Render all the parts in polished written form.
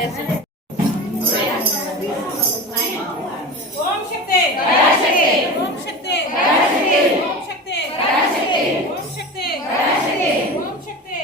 ಓಂ ಶಕ್ತಿ ಓಂ ಶಕ್ತಿ ಓಂ ಶಕ್ತಿ ಓಂ ಶಕ್ತಿ ಓಂ ಶಕ್ತಿ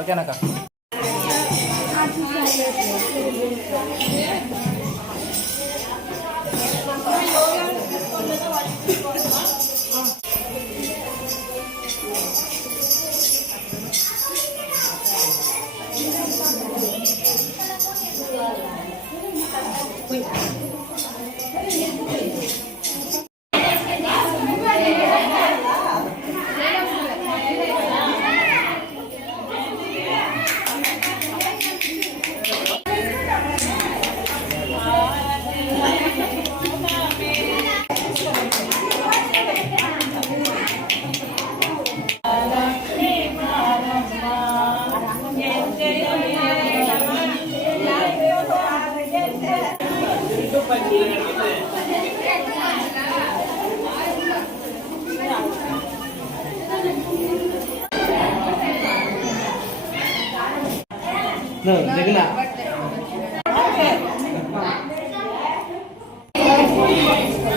ಓಕೆನಕ್ಕ.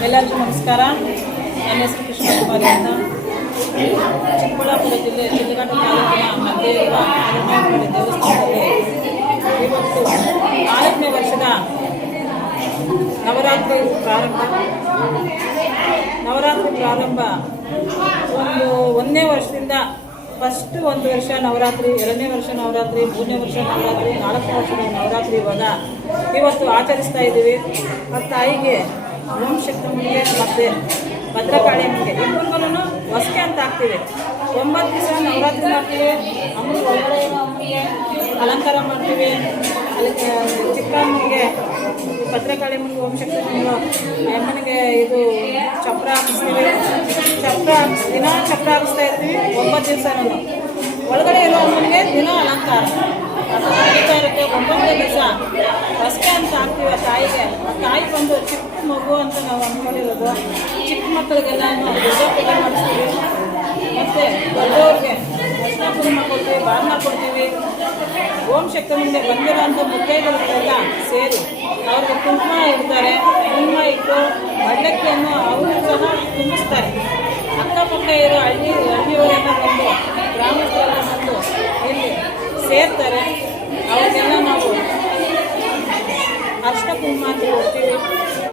ಎಲ್ಲರಿಗೂ ನಮಸ್ಕಾರ. ನನ್ನ ಹೆಸರು ಕೃಷ್ಣಕುಮಾರಿ ಅಂತ. ಚಿಕ್ಕಬಳ್ಳಾಪುರ ಜಿಲ್ಲೆ ಶಿಡ್ಲಘಟ್ಟ ತಾಲೂಕಿನ ಮಧ್ಯೆ ಇರುವ ಹನುಮಾನಪುರ ದೇವಸ್ಥಾನದಲ್ಲಿ ಇವತ್ತು 4ನೇ ವರ್ಷದ ನವರಾತ್ರಿ ಪ್ರಾರಂಭ ಒಂದನೇ ವರ್ಷದಿಂದ ಫಸ್ಟ್ 1 ವರ್ಷ ನವರಾತ್ರಿ, 2ನೇ ವರ್ಷ ನವರಾತ್ರಿ, 3ನೇ ವರ್ಷ ನವರಾತ್ರಿ, 4ನೇ ವರ್ಷದ ನವರಾತ್ರಿ ಇವತ್ತು ಆಚರಿಸ್ತಾ ಇದ್ದೀವಿ. ಮತ್ತು ತಾಯಿಗೆ ಓಂ ಶಕ್ತಮ್ಮನಿಗೆ ಮತ್ತು ಭದ್ರಕಾಳಿಯಮ್ಮನಿಗೆ ಇಬ್ಬರಿಗೂ ಹೊಸಕೆ ಅಂತ ಹಾಕ್ತೀವಿ. 9 ದಿವಸ ನವರಾತ್ರಿ ಮಾಡ್ತೀವಿ. ಅಮ್ಮನಿಗೆ ಅಲಂಕಾರ ಮಾಡ್ತೀವಿ. ಅದಕ್ಕೆ ಚಿಕ್ಕಮ್ಮನಿಗೆ ಭದ್ರಕಾಳಿಯಮ್ಮನಿಗೆ ಓಂ ಶಕ್ತಮ್ಮನಿಗೆ ಅಮ್ಮನಿಗೆ ಇದು ಚಪ್ರ ಹಾಕಿಸ್ತೀವಿ. ದಿನ ಚಪ್ರ ಹಾಕಿಸ್ತಾ ಇರ್ತೀವಿ. 9 ದಿವಸನೂ ಒಳಗಡೆ ಇರೋ ಅಮ್ಮನಿಗೆ ದಿನ ಅಲಂಕಾರ. ಅಲಂಕಾರಕ್ಕೆ 9ನೇ ದಿವಸ ಹೊಸಕೆ ಅಂತ ಹಾಕ್ತೀವಿ ತಾಯಿಗೆ. ತಾಯಿ ಬಂದು ಚಿಕ್ಕ ಮಗು ಅಂತ ನಾವು ಅಂದ್ಕೊಂಡಿರೋದು. ಚಿಕ್ಕ ಮಕ್ಕಳಿಗೆಲ್ಲ ದುರ್ಗಾ ಪೂಜೆ ಮಾಡಿಸ್ತೀವಿ. ಮತ್ತು ದೊಡ್ಡವ್ರಿಗೆ ದರ್ಶನ ಪೂಜೆ ಮಾಡ್ಕೊಡ್ತೀವಿ, ಬಾಗಿನ ಕೊಡ್ತೀವಿ. ಓಂ ಶಕ್ತಿ ಮುಂದೆ ಬಂದಿರೋ ಅಂಥ ಮುತ್ತೈದೆಯರೆಲ್ಲ ಸೇರಿ ಅವ್ರಿಗೆ ಕುಂಕುಮ ಇಡ್ತಾರೆ. ಕುಂಕುಮ ಇಟ್ಟು ಮಡ್ಲಕ್ಕಿಯನ್ನು ಅವರು ಸಹ ತುಂಬಿಸ್ತಾರೆ. ಅಕ್ಕಪಕ್ಕ ಇರೋ ಹಳ್ಳಿಯವರೆಲ್ಲ ಬಂದು ಗ್ರಾಮಸ್ಥರೆಲ್ಲ ಬಂದು ಇಲ್ಲಿ ಸೇರ್ತಾರೆ. ಅವ್ರಿಗೆಲ್ಲ ನಾವು ಅರ್ಶಿನ ಕುಂಕುಮ ಅಂತ ಕೊಡ್ತೀವಿ.